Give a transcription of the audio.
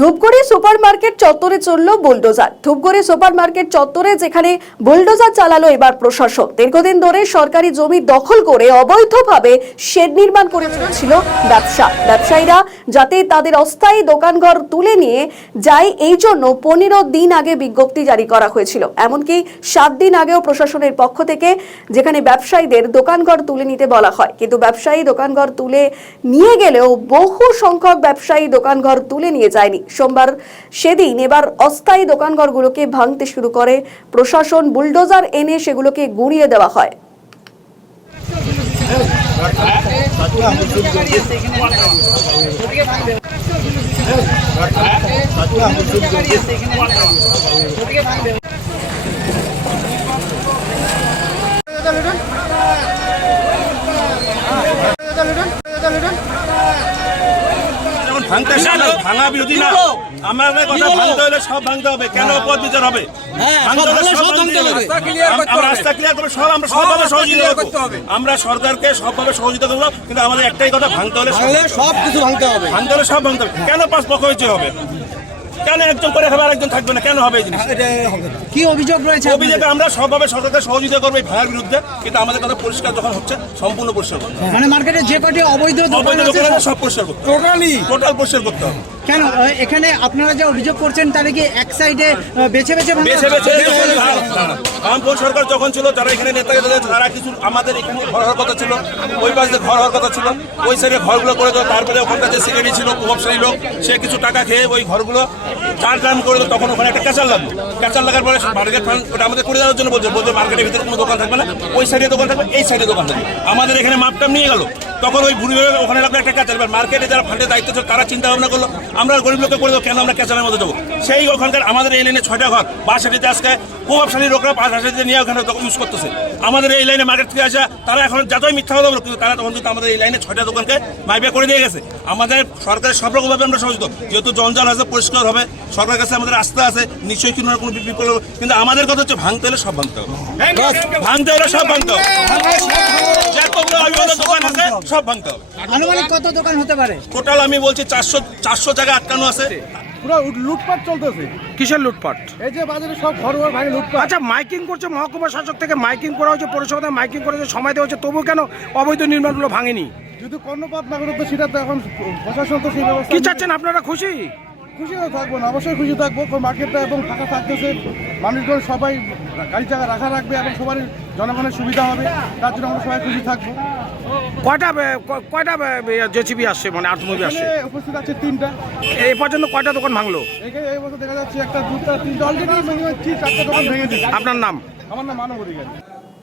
Dhupguri super market চত্বরে চলল bulldozer. Dhupguri super market চত্বরে যেখানে বুলডোজার চালালো এবার প্রশাসন। দীর্ঘদিন ধরে সরকারি জমি দখল করে অবৈধভাবে শেড নির্মাণ করে চলছিল ব্যবসায়ীরা যাতে তাদের অস্থায়ী দোকানঘর তুলে নিয়ে যায়, এই জন্য 15 দিন আগে বিজ্ঞপ্তি জারি করা হয়েছিল। এমনকি 7 দিন আগেও প্রশাসনের পক্ষ থেকে যেখানে ব্যবসায়ীদের দোকানঘর তুলে নিতে বলা হয়, কিন্তু ব্যবসায়ী দোকানঘর তুলে নিয়ে গেলেও বহু সংখ্যক ব্যবসায়ী দোকানঘর তুলে নিয়ে যায়নি। সোমবার সেদিন এবার অস্থায়ী দোকানঘরগুলোকে ভাঙতে শুরু করে প্রশাসন। বুলডোজার এনে সেগুলোকে গুঁড়িয়ে দেওয়া হয়। ভাঙা বিরোধী না, আমাদের কথা ভাঙতে হলে সব ভাঙতে হবে। কেন পথ বিচার হবে? রাস্তা ক্লিয়ার করে সব আমরা সবভাবে সহযোগিতা করবো। আমরা সরকারকে সবভাবে সহযোগিতা করবো, কিন্তু আমাদের একটাই কথা, ভাঙতে হলে সব কিছু ভাঙতে হবে। ভাঙতে হলে সব ভাঙতে হবে। কেন পাঁচ পক্ষ হয়েছে হবে? কেন একজন করে খাবে আর একজন থাকবে না? কেন হবে এই জিনিস? কি অভিযোগ রয়েছে? অভিযোগ আমরা সবভাবে সরকারকে সহযোগিতা করবো এই ভাঙার বিরুদ্ধে, কিন্তু আমাদের কথা পরিষ্কার যখন হচ্ছে সম্পূর্ণ পরিষ্কার করতে হবে। মানে মার্কেটে যে কটি অবৈধ দোকান আছে সব পরিষ্কার করতে হবে, টোটাল পরিষ্কার করতে হবে। কেন এখানে আপনারা যে অভিযোগ করছেন তাহলে কি এক সাইডে বেছে বেছে বামপন্থী সরকার যখন ছিল, যারা এখানে নেতা তারা কিছু আমাদের এখানে ঘর হওয়ার কথা ছিল, ওই পাশে ঘর হওয়ার কথা ছিল, ওই সাইডে ঘরগুলো করে দেওয়া। তারপরে ওখানকার যে সেক্রেটারি ছিল প্রভাবশালী লোক, সে কিছু টাকা খেয়ে ওই ঘরগুলো চার টান করে দেয়। তখন ওখানে একটা ক্যাচার লাগলো, ক্যাচার লাগার পরে মার্কেট ফান্ড ওটা আমাদের করে দেওয়ার জন্য বলছে মার্কেটের ভিতরে কোনো দোকান থাকবে না, ওই সাইডে দোকান থাকবে, এই সাইডে দোকান থাকবে। আমাদের এখানে মাপটাপ নিয়ে গেল, তখন ওই ভুড়ি ওখানে লাগলো একটা ক্যাচার। মার্কেটে যারা ফান্ডের দায়িত্ব ছিল তারা চিন্তা ভাবনা করলো আমরা গরিব লোককে করে দেবো, কেন আমরা ক্যাচারের মধ্যে দেবো। সেই ওখানকার আমাদের এই লাইনে 6টা ঘর বা সেটিতে আজকে প্রভাবশালী লোকরা 5,000 নিয়ে ওখানে ইউজ করতেছে। আমাদের এই লাইনে মার্কেট থেকে আসা তারা এখন যতই মিথ্যা কথা বলো, কিন্তু তারা তখন কিন্তু আমাদের এই লাইনে 6টা দোকানকে মাইবে করে দিয়ে গেছে। আমাদের সরকারের সব রকমভাবে আমরা সহযোগিত, যেহেতু জঞ্জাল আছে পরিষ্কার হবে, সরকারের কাছে আমাদের আস্থা আছে, নিশ্চয়ই কোনো বিকল্প। কিন্তু আমাদের কথা হচ্ছে ভাঙতে হলে সব ভাঙতে হবে, ভাঙতে হলে সব ভাঙতে হবে। দোকান আছে সব ভাঙতে হবে। আনুমানিক কত দোকান হতে পারে? টোটাল আমি বলছি 400 জায়গায় আটকানো আছে। পুরো লুটপাট চলতেছে। কিসের লুটপাট? এই যে বাজারে সব ঘর ভাঙে লুটপাট। আচ্ছা, মাইকিং করছে মহকুমা শাসক থেকে, মাইকিং করা হচ্ছে, পৌরসভা মাইকিং করা হচ্ছে, সময় দেওয়া হচ্ছে, তবু কেন অবৈধ নির্মাণগুলো ভাঙেনি? যদি কর্ণপাত না করে তো সেটা তো এখন প্রশাসন তো সেই ব্যবস্থা। কি চাচ্ছেন আপনারা? খুশি থাকবো না, অবশ্যই খুশি থাকবো। মার্কেটটা এবং ফাঁকা থাকতেছে, মানুষজন সবাই গাড়ি চাকা রাখা রাখবে এবং সবার জনগণের সুবিধা হবে, তার জন্য আমরা সবাই খুশি থাকবো। কয়টা জেসিবি আসছে, মানে আত্মমুভি আসছে? উপস্থিত আছে 3টা। এই পর্যন্ত কয়টা দোকান ভাঙলো? এই বছর দেখা যাচ্ছে 1টা 2টা 3টা অলরেডি মিনিমাম 4টা দোকান ভেঙে দিচ্ছে। আপনার নাম? আমার নাম মানব অধিকারী।